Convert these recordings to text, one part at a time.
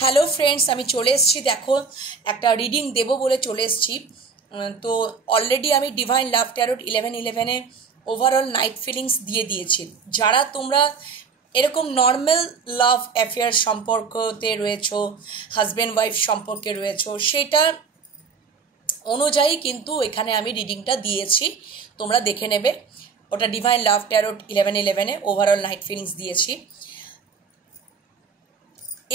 Hello friends, আমি চলে এসেছি। দেখো, একটা রিডিং দেবো বলে চলে এসেছি। তো অলরেডি আমি ডিভাইন লাভ ট্যারোট 11/11-এ ওভারঅল নাইট ফিলিংস দিয়ে দিয়েছি। যারা তোমরা এরকম নর্মাল লাভ অ্যাফেয়ার সম্পর্কতে রয়েছো, হাজব্যান্ড ওয়াইফ সম্পর্কে রয়েছো, সেটা অনুযায়ী কিন্তু এখানে আমি রিডিংটা দিয়েছি, তোমরা দেখে নেবে। ওটা ডিভাইন লাভ ট্যারোট 11/11-এ ওভারঅল নাইট ফিলিংস দিয়েছি।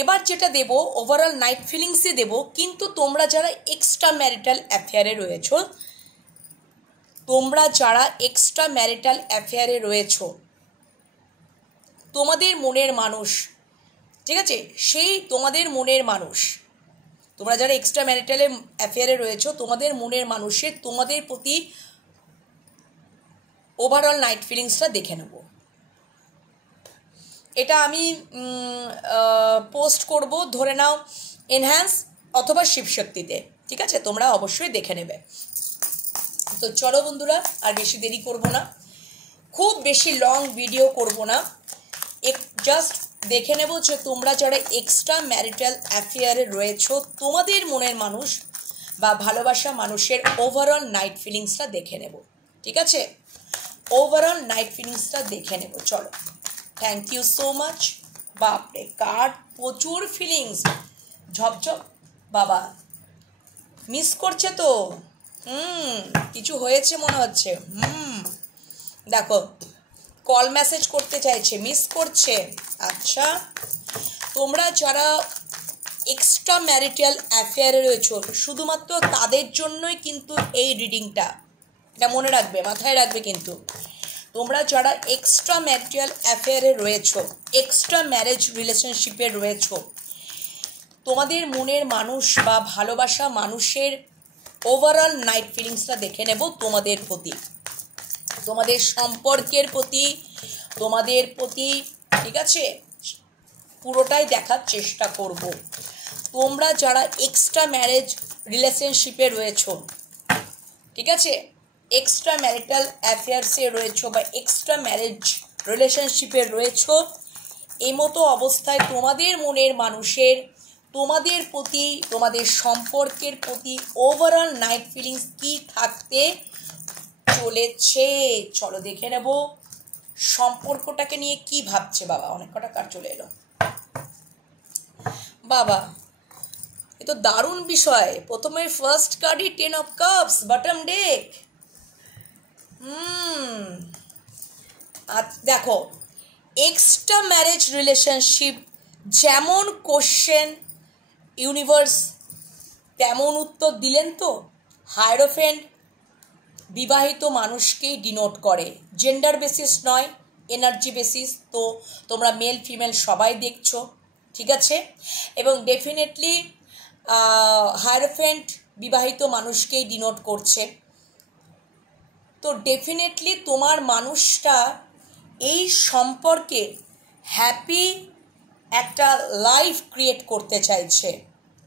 এবার যেটা দেব ওভারঅল নাইট ফিলিংসে দেব, কিন্তু তোমরা যারা এক্সট্রা ম্যারিটাল অ্যাফেয়ারে রয়েছো, তোমাদের মনের মানুষ, ঠিক আছে, সেই তোমাদের মনের মানুষ, তোমরা যারা এক্সট্রা ম্যারিটাল অ্যাফেয়ারে রয়েছো, তোমাদের মনের মানুষের তোমাদের প্রতি ওভারঅল নাইট ফিলিংসটা দেখে নেব। এটা আমি পোস্ট করব, ধরে নাও এনহ্যান্স অথবা শিবশক্তিতে, ঠিক আছে? তোমরা অবশ্যই দেখে নেবে। তো চলো বন্ধুরা, আর বেশি দেরি করব না, খুব বেশি লং ভিডিও করব না, জাস্ট দেখে নেব যে তোমরা যারা এক্সট্রা ম্যারিটাল অ্যাফেয়ারে রয়েছো, তোমাদের মনের মানুষ বা ভালোবাসা মানুষের ওভারঅল নাইট ফিলিংসটা দেখে নেব, ঠিক আছে? ওভারঅল নাইট ফিলিংসটা দেখে নেব, চলো। Thank you so much. বাপরে, কার্ড প্রচুর ফিলিংস, ঝপঝপ। বাবা মিস করছে তো, কিছু হয়েছে মনে হচ্ছে। দেখো, কল মেসেজ করতে চাইছে, মিস করছে। আচ্ছা, তোমরা যারা এক্সট্রা ম্যারিটাল অ্যাফেয়ারে রয়েছো, শুধুমাত্র তাদের জন্যই কিন্তু এই রিডিংটা, এটা মনে রাখবে, মাথায় রাখবে। কিন্তু তোমরা যারা এক্সট্রা ম্যারিটাল অ্যাফেয়ারে রয়েছো, এক্সট্রা ম্যারেজ রিলেশনশিপে রয়েছো, তোমাদের মনের মানুষ বা ভালোবাসা মানুষের ওভারঅল নাইট ফিলিংসটা দেখে নেব তোমাদের প্রতি, তোমাদের সম্পর্কের প্রতি, তোমাদের প্রতি, ঠিক আছে? পুরোটাই দেখার চেষ্টা করব। তোমরা যারা এক্সট্রা ম্যারেজ রিলেশনশিপে রয়েছো, ঠিক আছে, এক্সট্রা ম্যারিটাল অ্যাফেয়ার্সে রয়েছো বা এক্সট্রা ম্যারেজ রিলেশনশিপে রয়েছো, এই মতো অবস্থায় তোমাদের মনের মানুষের তোমাদের প্রতি, তোমাদের সম্পর্কের প্রতি ওভারঅল নাইট ফিলিংস কি থাকতে চলেছে, চলো দেখে নেব। সম্পর্কটাকে নিয়ে কি ভাবছে বাবা? অনেক কটা কার্ড চলে এলো বাবা, এ তো দারুণ বিষয়। প্রথমে ফার্স্ট কার্ডই 10 অফ কাপস, বটম ডেক। দেখো, এক্সট্রা ম্যারেজ রিলেশনশিপ, যেমন কোশ্চেন ইউনিভার্স তেমন উত্তর দিলেন। তো হায়েরোফেন্ট বিবাহিত মানুষকেই ডিনোট করে, জেন্ডার বেসিস নয়, এনার্জি বেসিস। তো তোমরা মেল ফিমেল সবাই দেখছো, ঠিক আছে? এবং ডেফিনেটলি হায়েরোফেন্ট বিবাহিত মানুষকেই ডিনোট করছে। তো ডেফিনেটলি তোমার মানুষটা এই সম্পর্কে হ্যাপি একটা লাইফ ক্রিয়েট করতে চাইছে,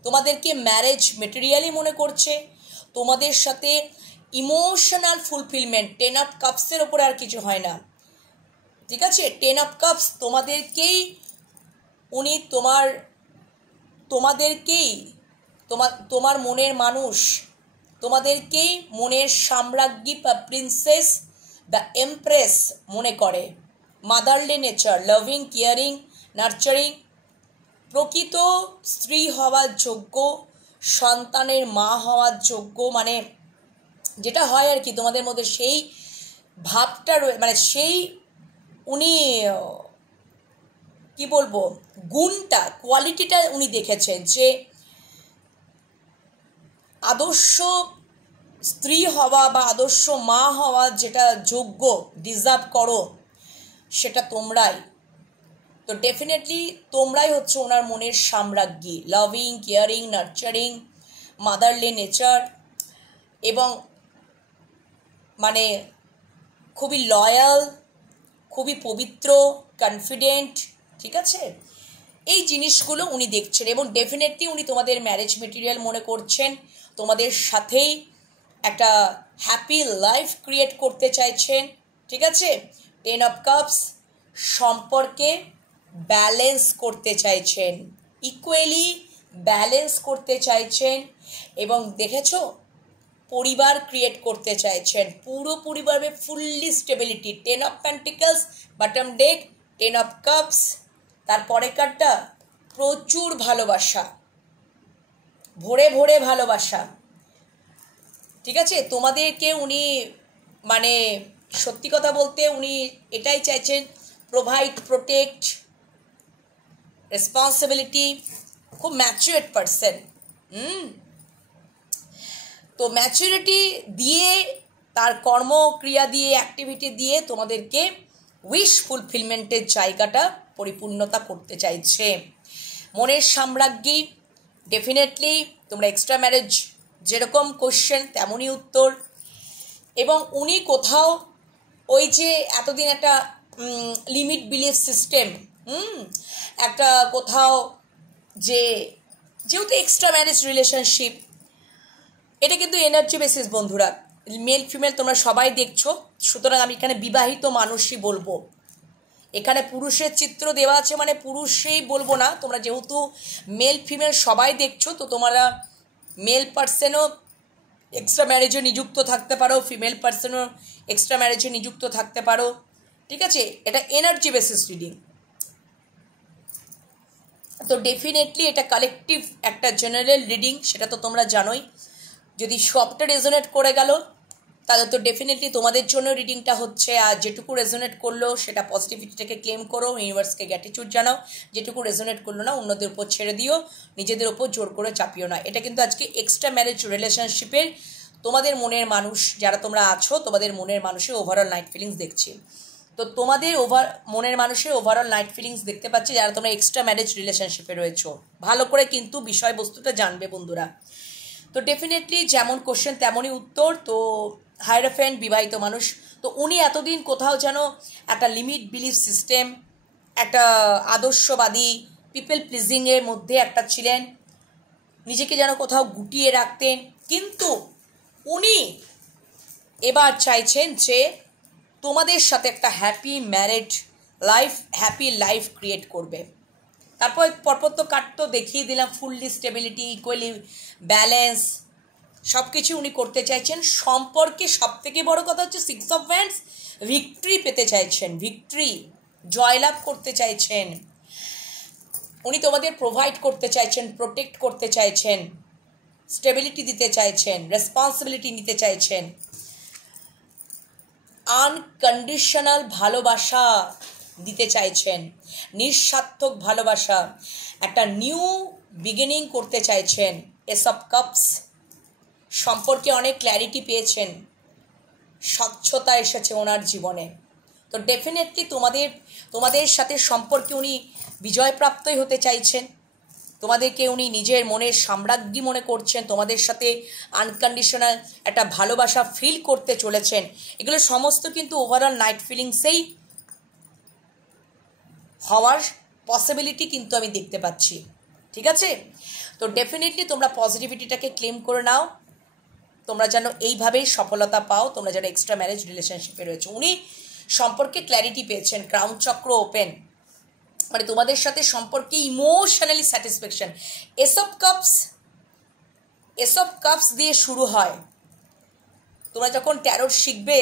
তোমাদেরকে ম্যারেজ মেটেরিয়ালই মনে করছে, তোমাদের সাথে ইমোশনাল ফুলফিলমেন্ট। 10 অফ কাপসের ওপরে আর কিছু হয় না, ঠিক আছে? 10 অফ কাপস তোমাদেরকেই উনি তোমাদেরকেই তোমার মনের মানুষ তোমাদেরকেই মনের সাম্রাজ্ঞী বা প্রিন্সেস দ্য এমপ্রেস মনে করে। Motherly nature, loving, caring, nurturing, প্রকৃত স্ত্রী হওয়ার যোগ্য, সন্তানের মা হওয়ার যোগ্য, মানে যেটা হয় আর কি তোমাদের মধ্যে, সেই ভাবটা মানে সেই উনি কি বলবো, গুণটা, কোয়ালিটিটা উনি দেখেছেন যে আদর্শ স্ত্রী হওয়া বা আদর্শ মা হওয়া যেটা যোগ্য, ডিজার্ভ করো, সেটা তোমরাই। তো ডেফিনেটলি তোমরাই হচ্ছে ওনার মনের সাম্রাজ্ঞী। Loving, caring, nurturing, motherly nature, এবং মানে খুবই লয়াল, খুবই পবিত্র, কনফিডেন্ট, ঠিক আছে? এই জিনিসগুলো উনি দেখছেন এবং ডেফিনেটলি উনি তোমাদের ম্যারেজ মেটেরিয়াল মনে করছেন, তোমাদের সাথেই একটা হ্যাপি লাইফ ক্রিয়েট করতে চাইছেন, ঠিক আছে? 10 অফ কাপস সম্পর্কে ব্যালেন্স করতে চাইছেন, ইকুয়ালি ব্যালেন্স করতে চাইছেন এবং দেখেছো পরিবার ক্রিয়েট করতে চাইছেন, পুরো পরিবারে fully stability. 10 of pentacles bottom day, 10 of cups, তারপরে কার্ডটা প্রচুর ভালোবাসা, ভরে ভরে ভালোবাসা। ঠিক আছে, তোমাদেরকে উনি মানে সত্যি কথা বলতে উনি এটাই চাইছেন, প্রোভাইড, প্রোটেক্ট, রেসপন্সিবিলিটি, খুব ম্যাচুরেট পারসন। তো ম্যাচুরিটি দিয়ে, তার কর্মক্রিয়া দিয়ে, অ্যাক্টিভিটি দিয়ে তোমাদেরকে উইশ ফুলফিলমেন্টের জায়গাটা পরিপূর্ণতা করতে চাইছে। মনের সাম্রাজ্ঞী, ডেফিনেটলি তোমরা এক্সট্রা ম্যারেজ যেরকম কোশ্চেন তেমনই উত্তর। এবং উনি কোথাও ওই যে এতদিন একটা লিমিট বিলিফ সিস্টেম, একটা কোথাও যে যেহেতু এক্সট্রা ম্যারেজ রিলেশনশিপ, এটা কিন্তু এনার্জি বেসিস বন্ধুরা, মেল ফিমেল তোমরা সবাই দেখছো, সুতরাং আমি এখানে বিবাহিত মানুষই বলবো। এখানে পুরুষের চিত্র দেওয়া আছে মানে পুরুষেই বলবো না, তোমরা যেহেতু মেল ফিমেল সবাই দেখছো, তো তোমরা মেল পার্সনও এক্সট্রা ম্যারেজে নিযুক্ত থাকতে পারো, ফিমেল পার্সনও এক্সট্রা ম্যারেজে নিযুক্ত থাকতে পারো। ঠিক আছে, এটা এনার্জি বেসিস রিডিং। তো ডেফিনেটলি এটা কালেকটিভ একটা জেনারেল রিডিং, সেটা তো তোমরা জানোই। যদি সবটা রেজোনেট করে গেল তাহলে তো ডেফিনেটলি তোমাদের জন্য রিডিংটা হচ্ছে। আর যেটুকু রেজোনেট করলো সেটা পজিটিভিটিটাকে ক্লেম করো, ইউনিভার্সকে গ্র্যাটিটিউড জানাও। যেটুকু রেজোনেট করলো না অন্যদের উপর ছেড়ে দিও, নিজেদের উপর জোর করে চাপিও না। এটা কিন্তু আজকে এক্সট্রা ম্যারেজ রিলেশনশিপের তোমাদের মনের মানুষ যারা তোমরা আছো, তোমাদের মনের মানুষের ওভারঅল নাইট ফিলিংস দেখছি। তো তোমাদের মনের মানুষের ওভারঅল নাইট ফিলিংস দেখতে পাচ্ছি যারা তোমরা এক্সট্রা ম্যারেজ রিলেশনশিপে রয়েছো। ভালো করে কিন্তু বিষয়বস্তুটা জানবে বন্ধুরা। তো ডেফিনেটলি যেমন কোশ্চেন তেমনই উত্তর। তো হায়ারাফেন্ট, বিবাহিত মানুষ, তো উনি এতদিন কোথাও যেন একটা লিমিট বিলিফ সিস্টেম, একটা আদর্শবাদী পিপল প্লিজিংয়ের মধ্যে একটা ছিলেন, নিজেকে যেন কোথাও গুটিয়ে রাখতেন। কিন্তু উনি এবার চাইছেন যে তোমাদের সাথে একটা happy married life, happy life create করবে। তারপর পরপর তো কার্ড তো দেখিয়ে দিলাম, ফুললি স্টেবিলিটি, ইকুয়ালি ব্যালেন্স, সব কিছু উনি করতে চাইছেন। সম্পর্কে সব থেকে বড় কথা হচ্ছে 6 অফ ওয়ান্ডস, ভিক্টরি পেতে চাইছেন, ভিক্টরি, জয়লাভ করতে চাইছেন। উনি তোমাদের প্রোভাইড করতে চাইছেন, প্রোটেক্ট করতে চাইছেন, স্টেবিলিটি দিতে চাইছেন, রেসপন্সিবিলিটি নিতে চাইছেন, আনকন্ডিশনাল ভালোবাসা দিতে চাইছেন, নিঃস্বার্থক ভালোবাসা, একটা নিউ বিগিনিং করতে চাইছেন। এস অফ কাপস, সম্পর্কে অনেক ক্ল্যারিটি পেয়েছেন, স্বচ্ছতা এসেছে ওনার জীবনে। তো ডেফিনেটলি তোমাদের সাথে সম্পর্কে উনি বিজয়প্রাপ্তই হতে চাইছেন, তোমাদেরকে উনি নিজের মনের সাম্রাজ্ঞী মনে করছেন, তোমাদের সাথে আনকন্ডিশনাল একটা ভালোবাসা ফিল করতে চলেছেন। এগুলো সমস্ত কিন্তু ওভারঅল নাইট ফিলিংসেই হওয়ার পসিবিলিটি কিন্তু আমি দেখতে পাচ্ছি। ঠিক আছে, তো ডেফিনেটলি তোমরা পজিটিভিটিটাকে ক্লেম করে নাও, তোমরা যেন এইভাবেই সফলতা পাও, তোমরা যেন এক্সট্রা ম্যারেজ রিলেশনশিপে রয়েছে। উনি সম্পর্কে ক্ল্যারিটি পেয়েছেন, ক্রাউন চক্র ওপেন, মানে তোমাদের সাথে সম্পর্কে emotionally satisfaction. S of cups দিয়ে শুরু হয়। তোমরা যখন ট্যারোট শিখবে,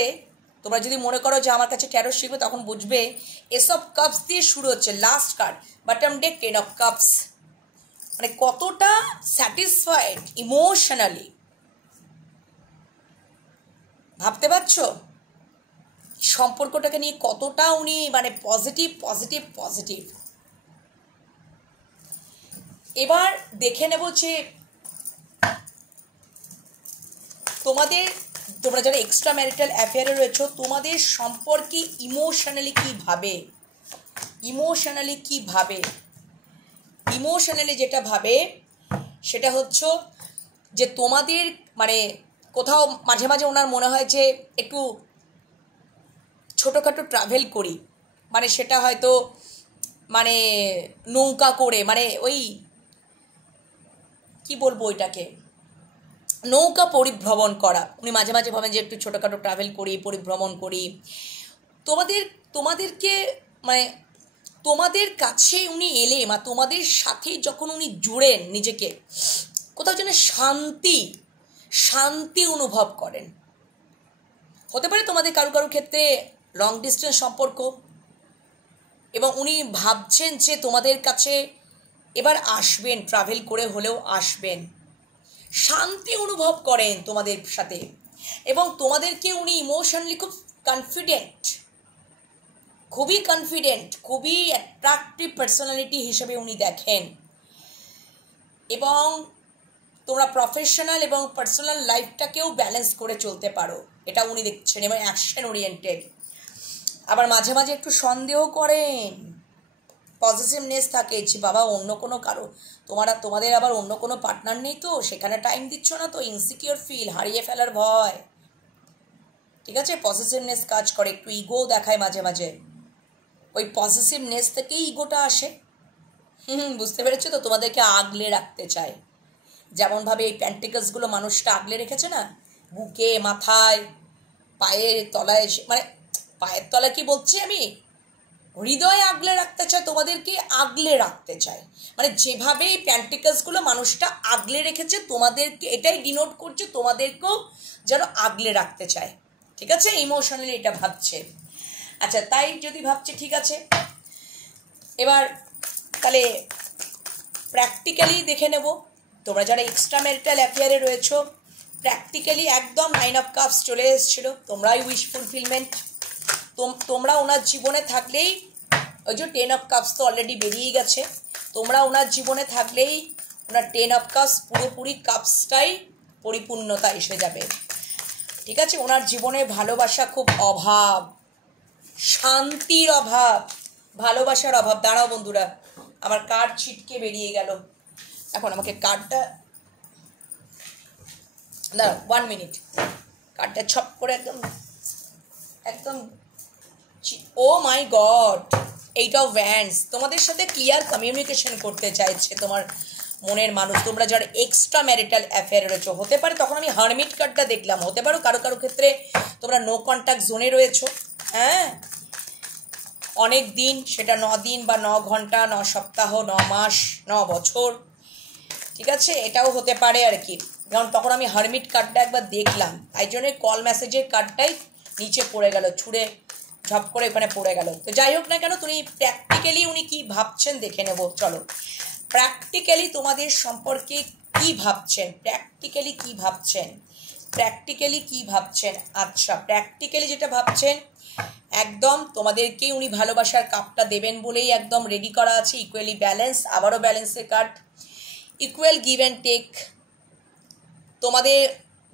তোমরা যদি মনে করো যে আমার কাছে ট্যারোট শিখবে, তখন বুঝবে এস অফ কাপস দিয়ে শুরু হচ্ছে। Last card bottom day 10 of cups, মানে কতটা স্যাটিসফাইড ইমোশনালি, ভাবতে পারছো সম্পর্কটাকে নিয়ে কতটা উনি মানে পজিটিভ পজিটিভ পজিটিভ। এবার দেখে নেব যে তোমরা যারা এক্সট্রা ম্যারিটাল অ্যাফেয়ারে রয়েছো, তোমাদের সম্পর্কে ইমোশনালি যেটা ভাবে সেটা হচ্ছে যে তোমাদের মানে কোথাও মাঝে মাঝে ওনার মনে হয় যে একটু ছোটোখাটো ট্রাভেল করি, মানে সেটা হয়তো মানে নৌকা করে, মানে ওই কি বলবো ওইটাকে, নৌকা পরিভ্রমণ করা। উনি মাঝে মাঝে ভাবেন যে একটু ছোটোখাটো ট্রাভেল করি, পরিভ্রমণ করি। তোমাদেরকে মানে তোমাদের কাছে উনি এলে বা তোমাদের সাথে যখন উনি জুড়েন নিজেকে, কোথাও যেন শান্তি অনুভব করেন। হতে পারে তোমাদের কারো কারো ক্ষেত্রে লং ডিস্টেন্স সম্পর্ক, এবং উনি ভাবছেন যে তোমাদের কাছে এবার আসবেন, ট্রাভেল করে হলেও আসবেন, শান্তি অনুভব করেন তোমাদের সাথে, এবং তোমাদেরকে উনি ইমোশনালি খুব কনফিডেন্ট, খুবই অ্যাট্রাকটিভ পার্সোনালিটি হিসেবে উনি দেখেন। এবং তোমরা প্রফেশনাল এবং পার্সোনাল লাইফটাকেও ব্যালেন্স করে চলতে পারো, এটা উনি দেখছেন, এবং অ্যাকশন ওরিয়েন্টেড। আবার মাঝে মাঝে একটু সন্দেহ করেন, পজিটিভনেস থাকে যে বাবা অন্য কোনো কারো তোমাদের আবার অন্য কোনো পার্টনার নেই তো, সেখানে টাইম দিচ্ছ না তো, ইনসিকিউর ফিল, হারিয়ে ফেলার ভয়, ঠিক আছে, পজিটিভনেস কাজ করে, একটু ইগো দেখায় মাঝে মাঝে, ওই পজিটিভনেস থেকেই ইগোটা আসে। বুঝতে পেরেছো তো? তোমাদেরকে আগলে রাখতে চায়, যেমনভাবে এই প্যান্টিকলসগুলো মানুষটা আগলে রেখেছে না, বুকে, মাথায়, পায়ের তলায়, মানে পায়ের তলায় কি বলছি আমি, হৃদয়ে আগলে রাখতে চায়, তোমাদেরকে আগলে রাখতে চায়। মানে যেভাবে এই প্যান্টিকলসগুলো মানুষটা আগলে রেখেছে তোমাদেরকে, এটাই ডিনোট করছে তোমাদেরকেও যেন আগলে রাখতে চায়, ঠিক আছে, ইমোশনালি এটা ভাবছে। আচ্ছা, তাই যদি ভাবছে, ঠিক আছে, এবার তাহলে প্র্যাকটিক্যালি দেখে নেব। তোমরা যারা এক্সট্রা ম্যারিটাল অ্যাফেয়ারে রয়েছো, প্র্যাকটিক্যালি একদম 9 অফ কাপস চলে এসেছিলো, তোমরাই উইশ ফুলফিলমেন্ট। তোমরা ওনার জীবনে থাকলেই, ওই যে 10 অফ কাপস তো অলরেডি বেরিয়ে গেছে, তোমরা ওনার জীবনে থাকলেই ওনার 10 অফ কাপস পুরোপুরি কাপসটাই পরিপূর্ণতা এসে যাবে, ঠিক আছে। ওনার জীবনে ভালোবাসা খুব অভাব, শান্তির অভাব, ভালোবাসার অভাব। দাঁড়াও বন্ধুরা, আমার কার্ড ছিটকে বেরিয়ে গেল, এখন আমাকে কার্ডটা দাঁড়াও, 1 মিনিট, কার্ডটা ছপ করে একদম ও মাই গড, 8 অফ ওয়ান্ডস, তোমাদের সাথে ক্লিয়ার কমিউনিকেশন করতে চাইছে তোমার মনের মানুষ, তোমরা যারা এক্সট্রা ম্যারিটাল অ্যাফেয়ারে রয়েছো। হতে পারে তখন আমি হারমিট কার্ডটা দেখলাম, হতে পারো কারো কারো ক্ষেত্রে তোমরা নো কন্ট্যাক্ট জোনে রয়েছো, হ্যাঁ, অনেক দিন, সেটা 9 দিন বা 9 ঘন্টা, 9 সপ্তাহ, 9 মাস, 9 বছর, ঠিক আছে, এটাও হতে পারে আর কি। কারণ তখন আমি হারমিট কার্ডটা একবার দেখলাম, তাই জন্য কল মেসেজের কার্ডটাই নিচে পড়ে গেল, ছুঁড়ে ঝপ করে ওখানে পড়ে গেল। তো যাই হোক না কেন, তুমি প্র্যাকটিক্যালি উনি কি ভাবছেন দেখে নেব। চলো, প্র্যাকটিক্যালি তোমাদের সম্পর্কে কি ভাবছেন, প্র্যাকটিক্যালি কি ভাবছেন। আচ্ছা, প্র্যাকটিক্যালি যেটা ভাবছেন, একদম তোমাদেরকে উনি ভালোবাসার কাপটা দেবেন বলেই একদম রেডি করা আছে, ইকুয়ালি ব্যালেন্স, আবারও ব্যালেন্সের card, equal give and take, তোমাদের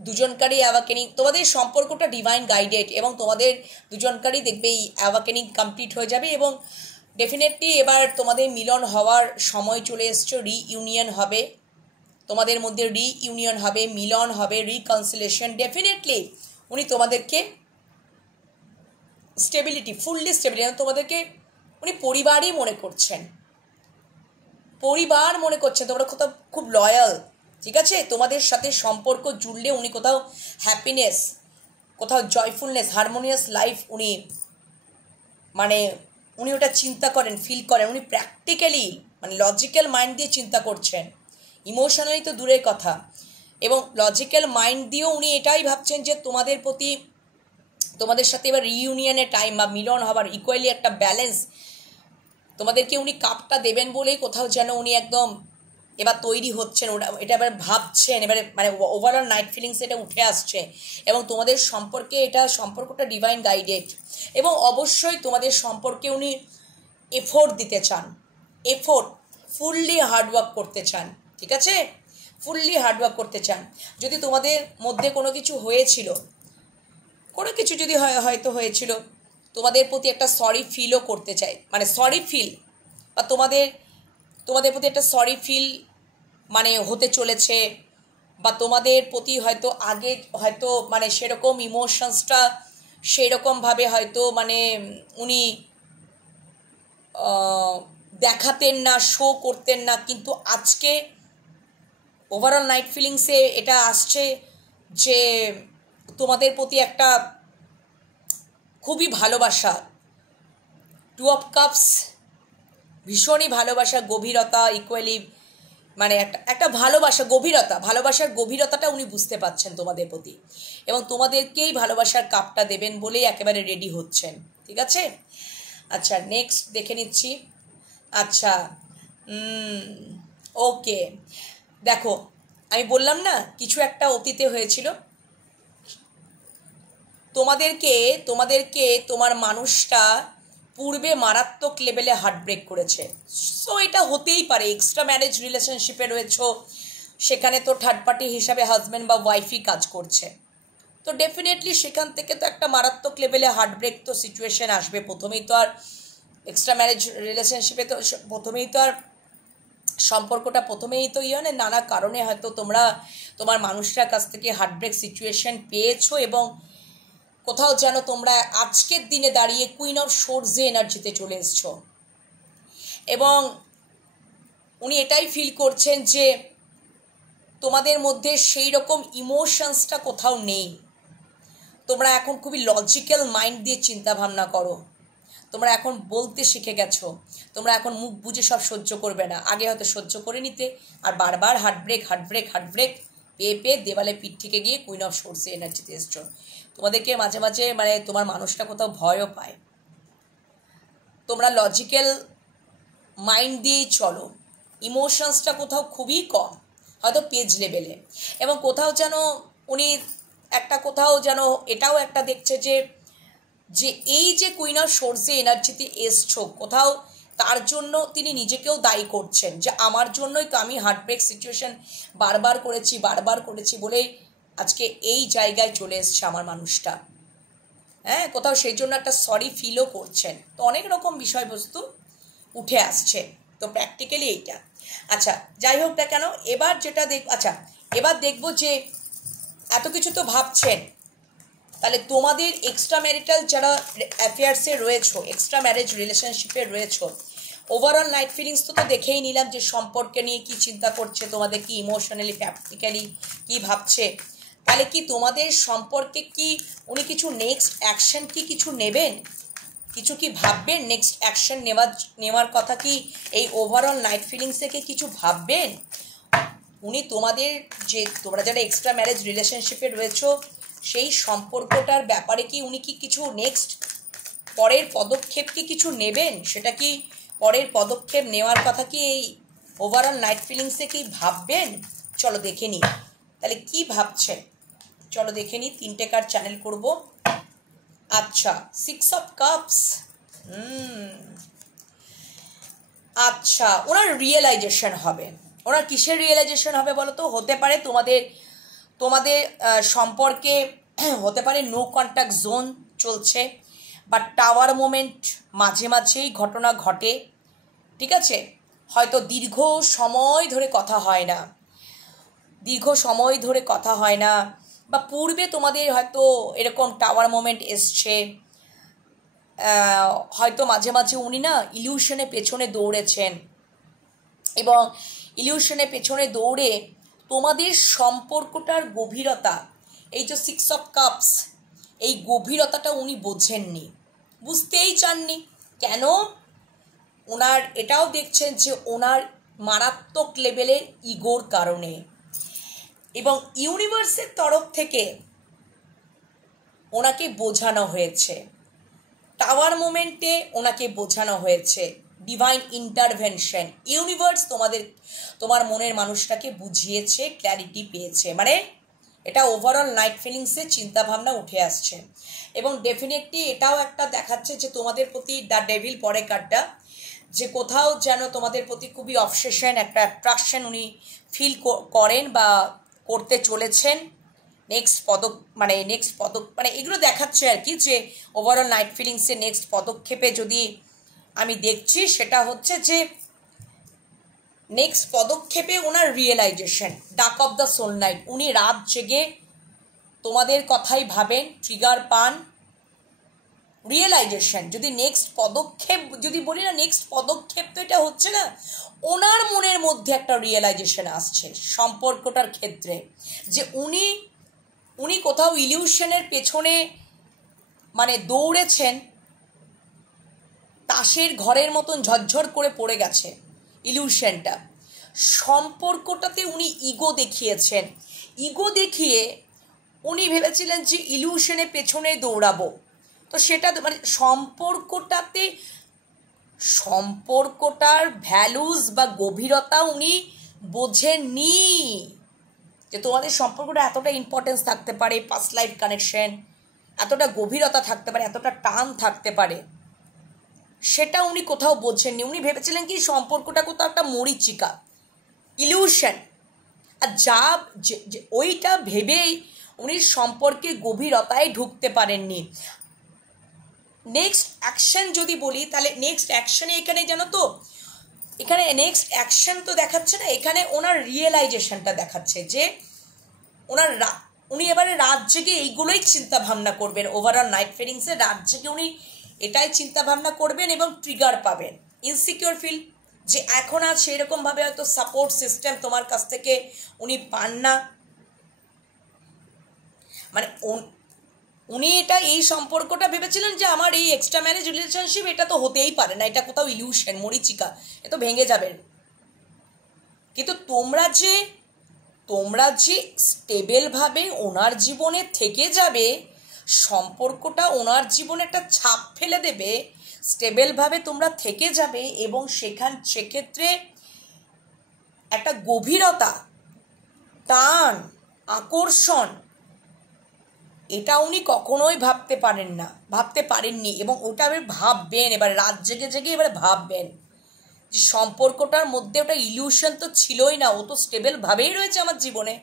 দুজনকারই অ্যাওয়াকেনিং, তোমাদের সম্পর্কটা ডিভাইন গাইডেড, এবং তোমাদের দুজনকারই দেখবে এই অ্যাওয়াকেনিং কমপ্লিট হয়ে যাবে, এবং ডেফিনেটলি এবার তোমাদের মিলন হওয়ার সময় চলে এসছে, রিইউনিয়ন হবে, তোমাদের মধ্যে রিইউনিয়ন হবে, মিলন হবে, রিকনসিলেশন, ডেফিনেটলি উনি তোমাদেরকে স্টেবিলিটি, ফুললি স্টেবিলিটি, তোমাদেরকে উনি পরিবারই মনে করছেন, তোমরা কোথাও খুব লয়াল, ঠিক আছে, তোমাদের সাথে সম্পর্ক জুড়লে উনি কোথাও হ্যাপিনেস, কোথাও জয়ফুলনেস, হারমোনিয়াস লাইফ উনি ওটা চিন্তা করেন, ফিল করেন, উনি প্র্যাকটিক্যালি লজিক্যাল মাইন্ড দিয়ে চিন্তা করছেন, ইমোশনালি তো দূরের কথা, এবং লজিক্যাল মাইন্ড দিয়েও উনি এটাই ভাবছেন যে তোমাদের সাথে এবার রিইউনিয়নের টাইম বা মিলন হবার ইকুয়ালি একটা ব্যালেন্স, তোমাদেরকে উনি কাপটা দেবেন বলেই কোথাও যেন উনি একদম এবার তৈরি হচ্ছেন, এটা এবার ভাবছেন, এবারে ওভারঅল নাইট ফিলিংস এটা উঠে আসছে, এবং তোমাদের সম্পর্কটা ডিভাইন গাইডেড, এবং অবশ্যই তোমাদের সম্পর্কে উনি এফোর্ট দিতে চান, ফুললি হার্ডওয়ার্ক করতে চান, ঠিক আছে, ফুললি হার্ডওয়ার্ক করতে চান। যদি তোমাদের মধ্যে কোনো কিছু যদি হয়তো হয়েছিল, তোমাদের প্রতি একটা সরি ফিলও করতে চাই, সরি ফিল বা তোমাদের প্রতি একটা সরি ফিল হতে চলেছে, বা তোমাদের প্রতি হয়তো আগে হয়তো সেরকম ইমোশনসটা সেরকমভাবে হয়তো উনি দেখাতেন না, শো করতেন না, কিন্তু আজকে ওভারঅল নাইট ফিলিংসে এটা আসছে যে তোমাদের প্রতি একটা খুবই ভালোবাসা, 2 অফ কাপস, ভীষণই ভালোবাসা, গভীরতা, ইকুয়ালি মানে একটা ভালোবাসার গভীরতাটা উনি বুঝতে পাচ্ছেন তোমাদের প্রতি, এবং তোমাদেরকেই ভালোবাসার কাপটা দেবেন বলেই একেবারে রেডি হচ্ছেন। ঠিক আছে, আচ্ছা নেক্সট দেখে নিচ্ছি। আচ্ছা ওকে, দেখো আমি বললাম না কিছু একটা অতীতে হয়েছিল, তোমাদেরকে তোমার মানুষটা পূর্বে মারাত্মক লেভেলে হার্টব্রেক করেছে। সো এটা হতেই পারে, এক্সট্রা ম্যারেজ রিলেশনশিপে রয়েছো, সেখানে তো থার্ড পার্টি হিসাবে হাজব্যান্ড বা ওয়াইফই কাজ করছে, তো ডেফিনেটলি সেখান থেকে তো একটা মারাত্মক লেভেলে হার্টব্রেক তো সিচুয়েশন আসবে। প্রথমেই তো আর এক্সট্রা ম্যারেজ রিলেশনশিপে তো প্রথমেই তো আর সম্পর্কটা প্রথমেই তো নানা কারণে হয়তো তোমরা তোমার মানুষটার কাছ থেকে হার্টব্রেক সিচুয়েশন পেয়েছো, এবং কোথাও যেন তোমরা আজকের দিনে দাঁড়িয়ে কুইন অফ সোর্সে এনার্জিতে চলে এসছো, এবং উনি এটাই ফিল করছেন যে তোমাদের মধ্যে সেই রকম ইমোশনসটা কোথাও নেই। তোমরা এখন খুবই লজিক্যাল মাইন্ড দিয়ে চিন্তা ভাবনা করো, তোমরা এখন বলতে শিখে গেছো, তোমরা এখন মুখ বুঝে সব সহ্য করবে না। আগে হয়তো সহ্য করে নিতে, আর বারবার হার্টব্রেক পেয়ে দেওয়ালে পিঠ থেকে গিয়ে কুইন অফ সোর্সে এনার্জিতে এসছো। তোমাদেরকে মাঝে মাঝে মানে তোমার মানুষটা কোথাও ভয়ও পায়। তোমরা লজিক্যাল মাইন্ড দিয়েই চলো, ইমোশনসটা কোথাও খুবই কম, হয়তো পেজ লেভেলে, এবং কোথাও যেন উনি কোথাও যেন এটাও একটা দেখছে যে এই যে কুইন অফ সোর্সে এনার্জিতে এসছো, কোথাও তার জন্য তিনি নিজেকেও দায়ী করছেন যে আমার জন্যই তো আমি হার্টব্রেক সিচুয়েশন বারবার করেছি বলেই আজকে এই জায়গায় চলে এসছে আমার মানুষটা। হ্যাঁ, কোথাও সেই জন্য একটা সরি ফিলও করছেন। তো অনেক রকম বিষয়বস্তু উঠে আসছে, তো প্র্যাকটিক্যালি এইটা। আচ্ছা যাই হোক না কেন, এবার যেটা এবার দেখবো যে এত কিছু তো ভাবছেন, তাহলে তোমাদের এক্সট্রা ম্যারিটাল যারা অ্যাফেয়ার্সে রয়েছো, এক্সট্রা ম্যারেজ রিলেশনশিপে রয়েছো, ওভারঅল নাইট ফিলিংস তো দেখেই নিলাম যে সম্পর্কে নিয়ে কি চিন্তা করছে, তোমাদের কি ইমোশনালি প্র্যাকটিক্যালি কি ভাবছে। তাহলে কি তোমাদের সম্পর্কে কি উনি কিছু নেক্সট অ্যাকশন কি কিছু নেবেন, কিছু কি ভাববেন, নেক্সট অ্যাকশন নেওয়ার কথা কি এই ওভারঅল নাইট ফিলিংস থেকে কিছু ভাববেন উনি? তোমাদের যে তোমরা যারা এক্সট্রা ম্যারেজ রিলেশনশিপে রয়েছো সেই সম্পর্কটার ব্যাপারে কি উনি কি কিছু নেক্সট পরের পদক্ষেপ কি কিছু নেবেন, সেটা কি পরের পদক্ষেপ নেওয়ার কথা কি এই ওভারঅল নাইট ফিলিংসে কি ভাববেন? চলো দেখে নিই তাহলে কি ভাবছেন, চলো দেখে নিই। 3টে কার্ড চ্যানেল করব। আচ্ছা 6 অফ কাপস, আচ্ছা ওনার রিয়েলাইজেশন হবে। ওনার কিসের রিয়েলাইজেশন হবে বলো তো? হতে পারে তোমাদের সম্পর্কে হতে পারে নো কন্ট্যাক্ট জোন চলছে, বা টাওয়ার মোমেন্ট মাঝে মাঝেই ঘটনা ঘটে। ঠিক আছে, হয়তো দীর্ঘ সময় ধরে কথা হয় না, বা পূর্বে তোমাদের হয়তো এরকম টাওয়ার মোমেন্ট এসছে। হয়তো মাঝে মাঝে উনি না ইলিউশনের পেছনে দৌড়েছেন, এবং ইলিউশনের পেছনে দৌড়ে তোমাদের সম্পর্কটার গভীরতা, এই যে 6 অফ কাপস, এই গভীরতাটা উনি বোঝেননি, বুঝতেই চাননি। কেন? ওনার এটাও দেখছেন যে ওনার মারাত্মক লেভেলের ইগোর কারণে, এবং ইউনিভার্সের তরফ থেকে ওনাকে বোঝানো হয়েছে, টাওয়ার মোমেন্টে ওনাকে বোঝানো হয়েছে, ডিভাইন ইন্টারভেনশন, ইউনিভার্স তোমার মনের মানুষটাকে বুঝিয়েছে, ক্ল্যারিটি পেয়েছে। মানে এটা ওভারঅল নাইট ফিলিংসে চিন্তাভাবনা উঠে আসছে, এবং ডেফিনেটলি এটাও একটা দেখাচ্ছে যে তোমাদের প্রতি দ্য ডেভিল পরে কার্ডটা, যে কোথাও যেন তোমাদের প্রতি খুবই অবসেশন, একটা অ্যাট্রাকশন উনি ফিল করেন বা করতে চলেছেন। নেক্সট পদক মানে এগুলো দেখাচ্ছে আর কি, যে ওভারঅল নাইট ফিলিংসের নেক্সট পদক্ষেপে যদি আমি দেখছি সেটা হচ্ছে যে নেক্সট পদক্ষেপে ওনার রিয়েলাইজেশন, ডাক অফ দ্য সোল নাইট, উনি রাত জেগে তোমাদের কথাই ভাবেন, ট্রিগার পান, রিয়েলাইজেশন। যদি নেক্সট পদক্ষেপ যদি বলি না, নেক্সট পদক্ষেপ তো এটা হচ্ছে না, ওনার মনের মধ্যে একটা রিয়েলাইজেশন আসছে সম্পর্কটার ক্ষেত্রে, যে উনি কোথাও ইলিউশনের পেছনে মানে দৌড়েছেন, তাসের ঘরের মতন ঝরঝর করে পড়ে গেছে ইলিউশনটা। সম্পর্কটাতে উনি ইগো দেখিয়েছেন। ইগো দেখিয়ে উনি ভেবেছিলেন যে ইলিউশনের পেছনে দৌড়াবো। তো সেটা মানে সম্পর্কটার ভ্যালুস বা গভীরতা উনি বোঝেননি, যে তোমাদের সম্পর্কটা এতটা ইম্পর্টেন্স থাকতে পারে, পাস্ট লাইফ কানেকশন, এতটা গভীরতা থাকতে পারে, এতটা টান থাকতে পারে, সেটা উনি কোথাও বোঝেননি। উনি ভেবেছিলেন কি সম্পর্কটা কোথাও একটা মরীচিকা, ইলিউশন। আর ওইটা ভেবেই উনি সম্পর্কের গভীরতায় ঢুকতে পারেননি। নেক্সট অ্যাকশন যদি বলি, তাহলে নেক্সট অ্যাকশনে এখানে জানো তো, এখানে নেক্সট অ্যাকশন তো দেখাচ্ছে না, এখানে ওনার রিয়েলাইজেশনটা দেখাচ্ছে যে উনি এবারে রাত জেগে এইগুলোই চিন্তা ভাবনা করবেন। ওভারঅল নাইট ফিলিংসে রাত জেগে উনি এটাই চিন্তা ভাবনা করবেন এবং ট্রিগার পাবেন, ইনসিকিউর ফিল, যে এখন আর সেরকমভাবে হয়তো সাপোর্ট সিস্টেম তোমার কাছ থেকে উনি পান না। মানে উনি এটা এই সম্পর্কটা ভেবেছিলেন যে আমার এই এক্সট্রা ম্যারেজ রিলেশনশিপ এটা তো হতেই পারে না, এটা কোথাও ইলিউশন, মরিচিকা, এ তো ভেঙে যাবে। কিন্তু তোমরা যে স্টেবেলভাবে ওনার জীবনে থেকে যাবে, সম্পর্কটা ওনার জীবনে একটা ছাপ ফেলে দেবে, স্টেবেলভাবে তোমরা থেকে যাবে এবং সেক্ষেত্রে একটা গভীরতা, টান, আকর্ষণ, এটা উনি কখনোই ভাবতে পারেননি এবং ওটা এবার ভাববেন, এবার রাত জেগে জেগে এবার ভাববেন যে সম্পর্কটার মধ্যে ওটা ইলিউশন তো ছিলই না, ও তো স্টেবল ভাবেই রয়েছে আমার জীবনে।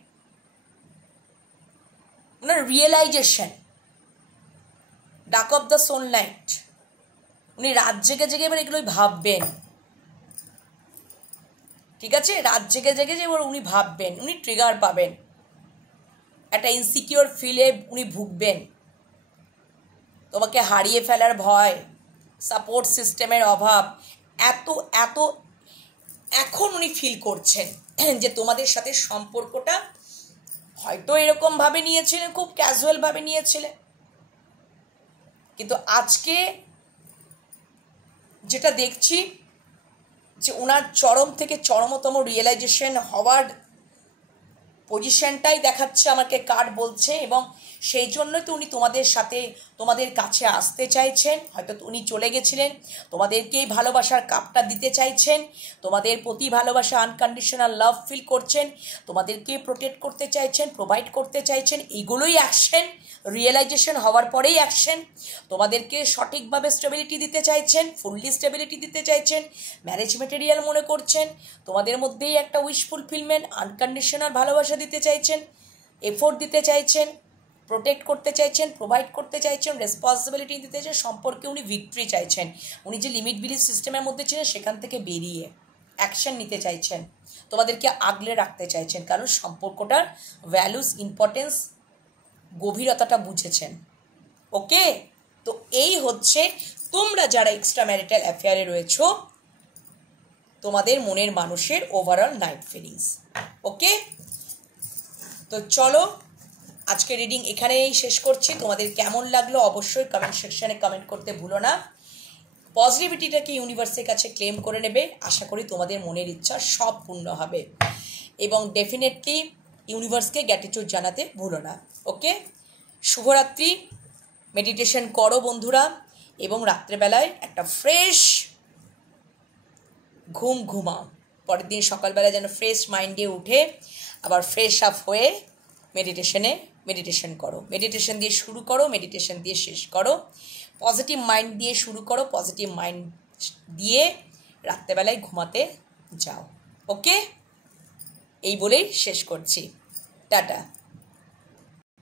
ওনার রিয়েলাইজেশন, ডাক অফ দ্য সোল নাইট, উনি রাত জেগে জেগে এবার এগুলোই ভাববেন। ঠিক আছে, রাত জেগে জেগে যে এবার উনি ভাববেন, উনি ট্রিগার পাবেন, একটা ইনসিকিউর ফিলে উনি ভুগবেন। তোমাকে হারিয়ে ফেলার ভয়, সাপোর্ট সিস্টেমের অভাব, এত এখন উনি ফিল করছেন যে তোমাদের সাথে সম্পর্কটা হয়তো এরকমভাবে নিয়েছিলেন, খুব ক্যাজুয়ালভাবে নিয়েছিলেন, কিন্তু আজকে যেটা দেখছি যে ওনার চরম থেকে চরমতম রিয়েলাইজেশন হওয়ার পজিশনটাই দেখাচ্ছে আমাকে কার্ড বলছে, এবং সেই জন্যই তো উনি তোমাদের কাছে আসতে চাইছেন। হয়তো উনি চলে গেছিলেন, তোমাদেরকেই ভালোবাসার কাপটা দিতে চাইছেন, তোমাদের প্রতি ভালোবাসা, আনকন্ডিশনাল লাভ ফিল করছেন, তোমাদেরকে প্রোটেক্ট করতে চাইছেন, প্রোভাইড করতে চাইছেন। এইগুলোই অ্যাকশন, রিয়েলাইজেশন হওয়ার পরেই অ্যাকশন। তোমাদেরকে সঠিকভাবে স্টেবিলিটি দিতে চাইছেন, ফুললি স্টেবিলিটি দিতে চাইছেন, ম্যারেজ মেটেরিয়াল মনে করছেন, তোমাদের মধ্যেই একটা উইশ ফুলফিলমেন্ট, আনকন্ডিশনাল ভালোবাসা দিতে চাইছেন, এফোর্ট দিতে চাইছেন, প্রোটেক্ট করতে চাইছেন, প্রোভাইড করতে চাইছেন, রেসপন্সিবিলিটি দিতে চাইছেন, সম্পর্কে উনি ভিক্টরি চাইছেন। উনি যে লিমিট বিলিফ সিস্টেমের মধ্যে ছিলেন সেখান থেকে বেরিয়ে অ্যাকশন নিতে চাইছেন, তোমাদেরকে আগলে রাখতে চাইছেন, কারণ সম্পর্কটার ভ্যালুস, ইম্পর্টেন্স, গভীরতাটা বুঝেছেন। ওকে, তো এই হচ্ছে তোমরা যারা এক্সট্রা ম্যারিটাল অ্যাফেয়ারে রয়েছো, তোমাদের মনের মানুষের ওভারঅল নাইট ফিলিংস। ওকে, তো চলো আজকে রিডিং এখানেই শেষ করছি। তোমাদের কেমন লাগলো অবশ্যই কমেন্ট সেকশানে কমেন্ট করতে ভুলো না। পজিটিভিটিটাকে ইউনিভার্সের কাছে ক্লেম করে নেবে। আশা করি তোমাদের মনের ইচ্ছা সব পূর্ণ হবে, এবং ডেফিনেটলি ইউনিভার্সকে গ্র্যাটিটিউড জানাতে ভুলো না। ওকে, শুভরাত্রি। মেডিটেশন করো বন্ধুরা, এবং রাত্রেবেলায় একটা ফ্রেশ ঘুমাও। পরের দিন সকালবেলা যেন ফ্রেশ মাইন্ডে উঠে আবার ফ্রেশ আপ হয়ে মেডিটেশন করো। মেডিটেশন দিয়ে শুরু করো, মেডিটেশন দিয়ে শেষ করো। পজিটিভ মাইন্ড দিয়ে শুরু করো, পজিটিভ মাইন্ড দিয়ে রাত্রেবেলায় ঘুমাতে যাও। ওকে, এই বলেই শেষ করছি। টাটা।